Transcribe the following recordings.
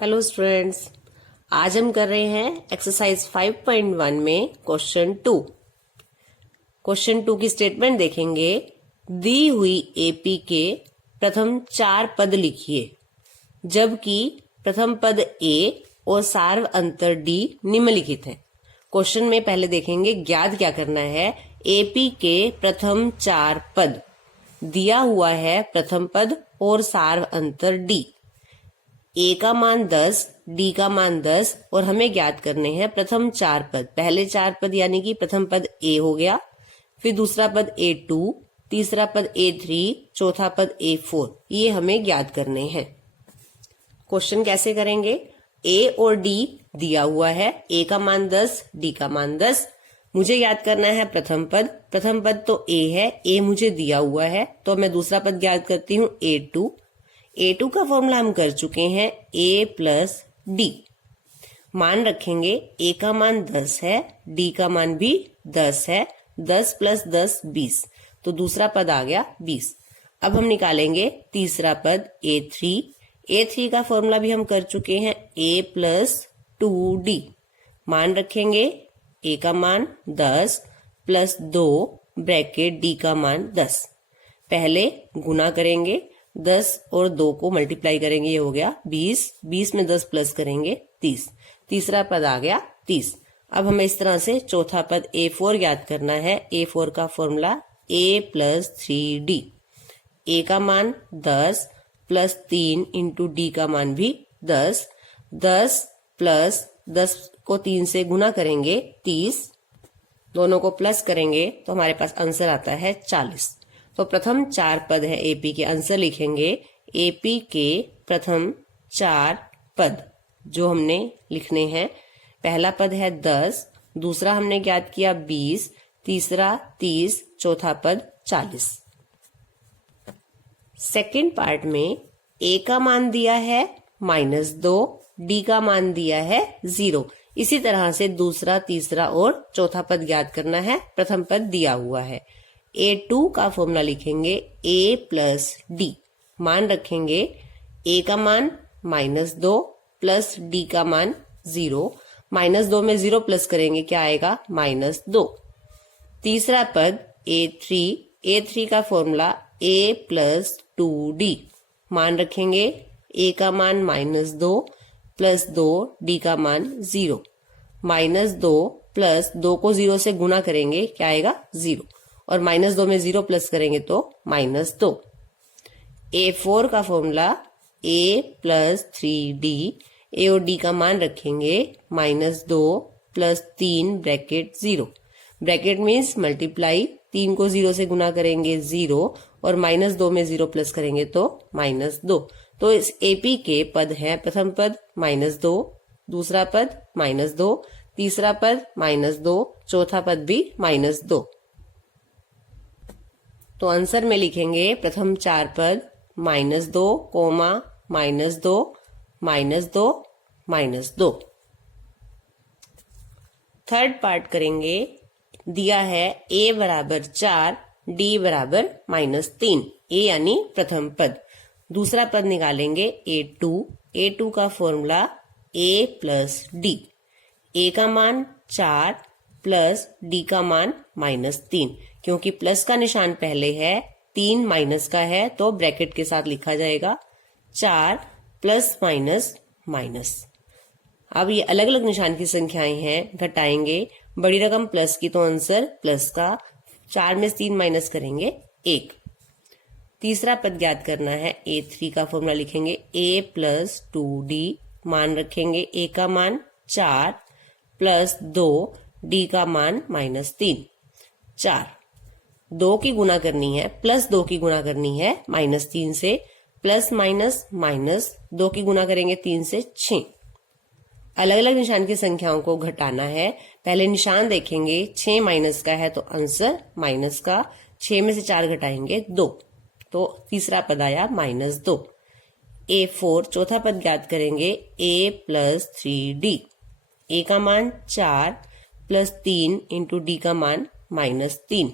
Hello students, आज हम कर रहे हैं एक्सरसाइज 5.1 में क्वेश्चन 2। क्वेश्चन 2 की स्टेटमेंट देखेंगे। दी हुई एपी के प्रथम 4 पद लिखिए, जबकि प्रथम पद ए और सार्व अंतर डी निम्नलिखित है। क्वेश्चन में पहले देखेंगे ज्ञात क्या करना है। एपी के प्रथम 4 पद दिया हुआ है, प्रथम पद और सार्व अंतर डी। ए का मान 10, डी का मान 10 और हमें ज्ञात करने हैं प्रथम 4 पद। पहले 4 पद यानी कि प्रथम पद ए हो गया, फिर दूसरा पद A2, तीसरा पद A3, चौथा पद A4। ये हमें ज्ञात करने हैं। क्वेश्चन कैसे करेंगे। ए और डी दिया हुआ है, ए का मान 10, डी का मान 10। मुझे याद करना है प्रथम पद। प्रथम पद तो ए है, ए मुझे दिया हुआ है, तो मैं दूसरा पद ज्ञात करती हूँ A2। A2 का फॉर्मूला हम कर चुके हैं, A प्लस डी। मान रखेंगे, A का मान 10 है, D का मान भी 10 है। 10 प्लस 10 20, तो दूसरा पद आ गया 20। अब हम निकालेंगे तीसरा पद A3। A3 का फॉर्मूला भी हम कर चुके हैं, A प्लस 2D। मान रखेंगे, A का मान 10 प्लस 2 ब्रैकेट D का मान 10। पहले गुना करेंगे, 10 और 2 को मल्टीप्लाई करेंगे, ये हो गया 20। 20 में 10 प्लस करेंगे 30। तीसरा पद आ गया 30। अब हमें इस तरह से चौथा पद A4 याद करना है। A4 का formula A plus 3D। A का मान 10 प्लस 3 इंटू D का मान भी 10। 10 प्लस 10 को 3 से गुना करेंगे 30, दोनों को प्लस करेंगे तो हमारे पास आंसर आता है 40। तो प्रथम 4 पद है एपी के। आंसर लिखेंगे, एपी के प्रथम 4 पद जो हमने लिखने हैं। पहला पद है 10, दूसरा हमने ज्ञात किया 20, तीसरा 30, चौथा पद 40। सेकंड पार्ट में ए का मान दिया है -2, डी का मान दिया है 0। इसी तरह से दूसरा, तीसरा और चौथा पद ज्ञात करना है। प्रथम पद दिया हुआ है। A2 का फॉर्मूला लिखेंगे, A प्लस डी। मान रखेंगे, A का मान -2 प्लस D का मान 0। -2 में 0 प्लस करेंगे, क्या आएगा -2। तीसरा पद A3। A3 का फॉर्मूला A प्लस 2D। मान रखेंगे, A का मान -2 प्लस 2, D का मान 0। -2 प्लस 2 को 0 से गुना करेंगे, क्या आएगा 0। और -2 में 0 प्लस करेंगे तो -2। A4 का formula A plus 3D। A और D का मान रखेंगे, -2 plus 3 bracket 0। Bracket means multiply. 3 को 0 से गुना करेंगे 0 और -2 में 0 प्लस करेंगे तो -2। तो इस AP के पद हैं, प्रथम पद -2, दूसरा पद -2, तीसरा पद -2, चौथा पद भी -2। तो आंसर में लिखेंगे प्रथम 4 पद -2, -2, -2, -2। थर्ड पार्ट करेंगे। दिया है A बराबर 4, D बराबर -3। A यानी प्रथम पद। दूसरा पद निकालेंगे A2। A2 का formula A plus D। A का मान 4 प्लस D का मान -3। क्योंकि प्लस का निशान पहले है, 3 माइनस का है, तो ब्रैकेट के साथ लिखा जाएगा 4 प्लस माइनस माइनस। अब ये अलग अलग निशान की संख्याएं हैं, घटाएंगे। बड़ी रकम प्लस की, तो आंसर प्लस का। 4 में 3 माइनस करेंगे 1। तीसरा पद ज्ञात करना है। A3 का फॉर्मूला लिखेंगे, A प्लस 2D। मान रखेंगे, A का मान 4 प्लस 2, D का मान -3। 4 2 की गुना करनी है, प्लस 2 की गुना करनी है -3 से। प्लस माइनस माइनस 2 की गुना करेंगे 3 से 6। अलग अलग निशान की संख्याओं को घटाना है। पहले निशान देखेंगे, 6 माइनस का है तो आंसर माइनस का। 6 में से 4 घटाएंगे 2, तो तीसरा पद आया -2। A4 चौथा पद ज्ञात करेंगे, A प्लस 3D। A का मान 4 प्लस 3 इंटू D का मान -3।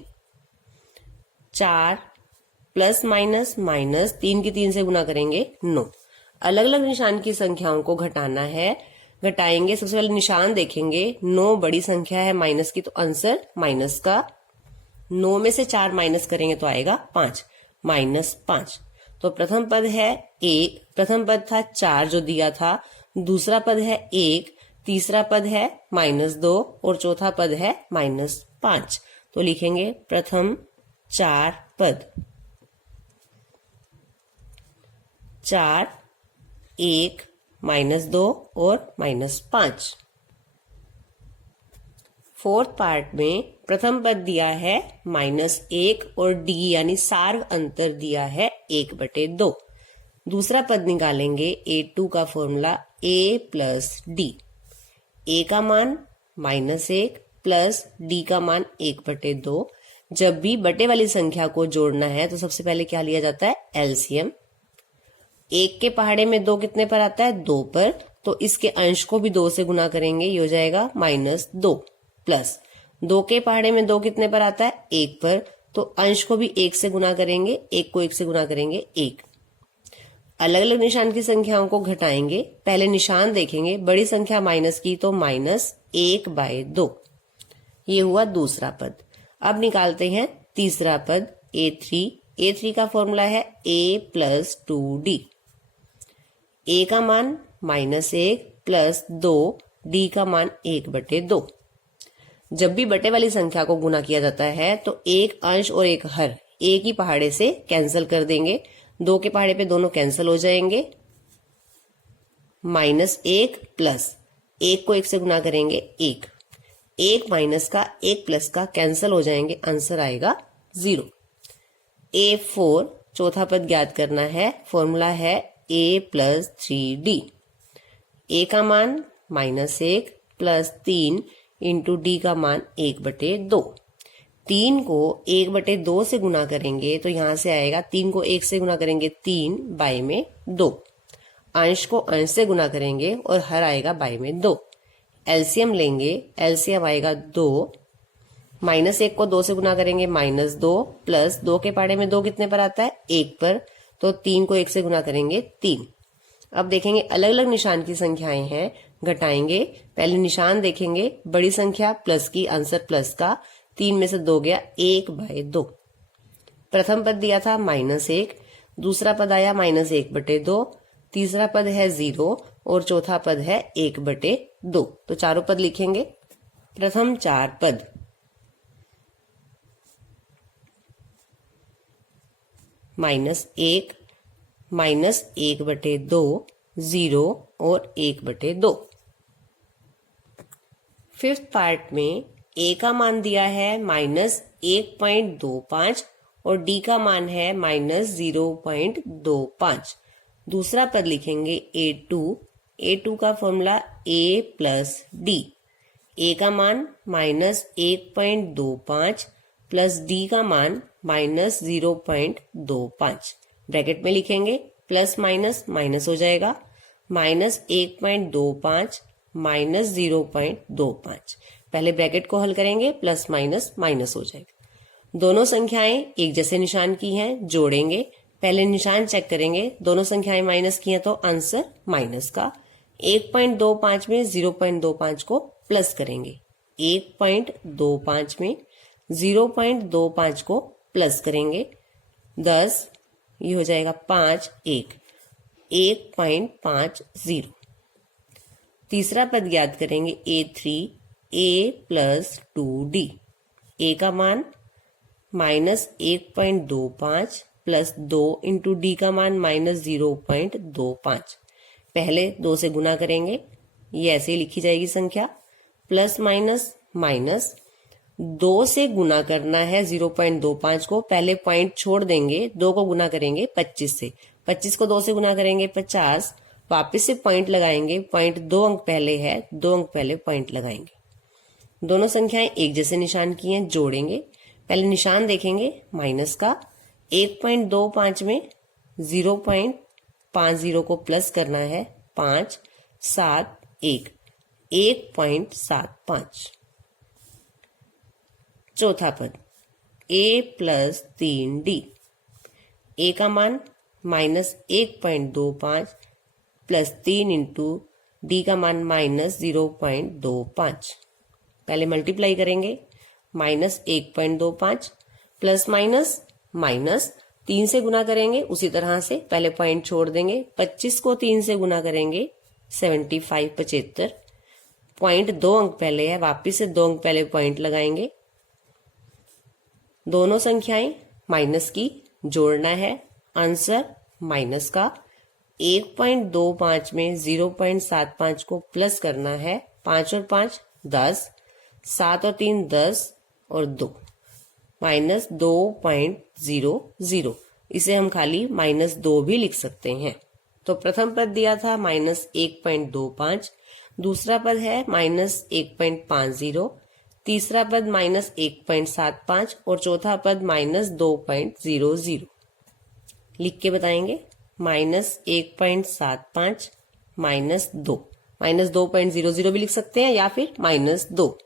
4 प्लस माइनस माइनस 3 की 3 से गुना करेंगे 9। अलग अलग निशान की संख्याओं को घटाना है। घटाएंगे, सबसे पहले निशान देखेंगे। 9 बड़ी संख्या है माइनस की, तो आंसर माइनस का। 9 में से 4 माइनस करेंगे तो आएगा 5, -5। तो प्रथम पद है 1, प्रथम पद था 4 जो दिया था, दूसरा पद है 1, तीसरा पद है -2 और चौथा पद है -5। तो लिखेंगे प्रथम 4 पद। 4, 1, -2 और -5। फोर्थ पार्ट में प्रथम पद दिया है -1 और d यानी सार्व अंतर दिया है 1/2। दूसरा पद निकालेंगे A2 का formula a plus d। a का मान -1 प्लस d का मान 1/2। जब भी बटे वाली संख्या को जोड़ना है तो सबसे पहले क्या लिया जाता है? एलसीएम। 1 के पहाड़े में 2 कितने पर आता है? 2 पर, तो इसके अंश को भी 2 से गुना करेंगे, ये हो जाएगा -2 प्लस 2 के पहाड़े में 2 कितने पर आता है? 1 पर, तो अंश को भी 1 से गुना करेंगे, 1 को 1 से गुना करेंगे 1। अलग अलग निशान की संख्याओं को घटाएंगे। पहले निशान देखेंगे, बड़ी संख्या माइनस की तो -1/2, ये हुआ दूसरा पद। अब निकालते हैं तीसरा पद A3। A3 का फॉर्मूला है a प्लस 2d। a का मान -1 प्लस 2, d का मान 1/2। जब भी बटे वाली संख्या को गुना किया जाता है तो एक अंश और एक हर एक ही पहाड़े से कैंसिल कर देंगे। 2 के पहाड़े पे दोनों कैंसिल हो जाएंगे। -1 प्लस 1 को 1 से गुना करेंगे 1, 1 माइनस का 1 प्लस का कैंसिल हो जाएंगे, आंसर आएगा 0। A4 चौथा पद ज्ञात करना है। फॉर्मूला है a प्लस 3d। a का मान -1 प्लस 3 इंटू डी का मान 1/2। 3 को 1/2 से गुना करेंगे तो यहां से आएगा, 3 को 1 से गुना करेंगे 3, बाई में 2। अंश को अंश से गुना करेंगे और हर आएगा बाई में 2। एलसीएम लेंगे, एलसीएम आएगा 2। -1 को 2 से गुना करेंगे -2 प्लस 2 के पहाड़े में 2 कितने पर आता है? 1 पर, तो 3 को 1 से गुना करेंगे 3। अब देखेंगे अलग अलग निशान की संख्याएं हैं, घटाएंगे। पहले निशान देखेंगे, बड़ी संख्या प्लस की, आंसर प्लस का, 3 में से 2 गया 1/2। प्रथम पद दिया था -1, दूसरा पद आया -1/2, तीसरा पद है 0 और चौथा पद है 1/2। तो चारों पद लिखेंगे। प्रथम 4 पद -1, -1/2, 0 और 1/2। फिफ्थ पार्ट में a का मान दिया है -1.25 और d का मान है -0.25। दूसरा पद लिखेंगे A2। A2 का formula a plus d। a का मान -1.25 प्लस d का मान -0.25। ब्रैकेट में लिखेंगे, प्लस माइनस माइनस हो जाएगा, -1.25 -0.25। पहले ब्रैकेट को हल करेंगे, प्लस माइनस माइनस हो जाएगा। दोनों संख्याएं एक जैसे निशान की हैं, जोड़ेंगे। पहले निशान चेक करेंगे, दोनों संख्याएं माइनस की हैं तो आंसर माइनस का। 1.25 में 0.25 को प्लस करेंगे, 1.25 में 0.25 को प्लस करेंगे, 10, ये हो जाएगा 5, 1.50। तीसरा पद ज्ञात करेंगे A3, a plus 2d। a का मान -1.25 प्लस 2 इंटू डी का मान -0.25। पहले 2 से गुना करेंगे, ये ऐसे ही लिखी जाएगी संख्या। प्लस माइनस माइनस, 2 से गुना करना है 0.25 को, पहले पॉइंट छोड़ देंगे, 2 को गुना करेंगे 25 से, 25 को 2 से गुना करेंगे 50, वापस से पॉइंट लगाएंगे, पॉइंट 2 अंक पहले है, 2 अंक पहले पॉइंट लगाएंगे। दोनों संख्याएं एक जैसे निशान की हैं, जोड़ेंगे। पहले निशान देखेंगे माइनस का, 1.25 में 0.50 को प्लस करना है, 5, 7, 1.75। चौथा पद a प्लस 3d। a का मान -1.25 प्लस 3 इंटू डी का मान माइनस 0.25। पहले मल्टीप्लाई करेंगे, माइनस 1.25 प्लस माइनस माइनस 3 से गुना करेंगे, उसी तरह से पहले पॉइंट छोड़ देंगे। 25 को 3 से गुना करेंगे 75 75। पॉइंट 2 अंक पहले है, वापिस से 2 अंक पहले पॉइंट लगाएंगे। दोनों संख्याएं माइनस की जोड़ना है, आंसर माइनस का। 1.25 में 0.75 को प्लस करना है, 5 और 5 10, 7 और 3 10 और 2 माइनस 2.00। इसे हम खाली माइनस 2 भी लिख सकते हैं। तो प्रथम पद दिया था माइनस 1.25, दूसरा पद है माइनस 1.50, तीसरा पद माइनस 1.75 और चौथा पद माइनस 2.00। लिख के बताएंगे, माइनस 1.75 माइनस 2, माइनस 2.00 भी लिख सकते हैं या फिर माइनस 2।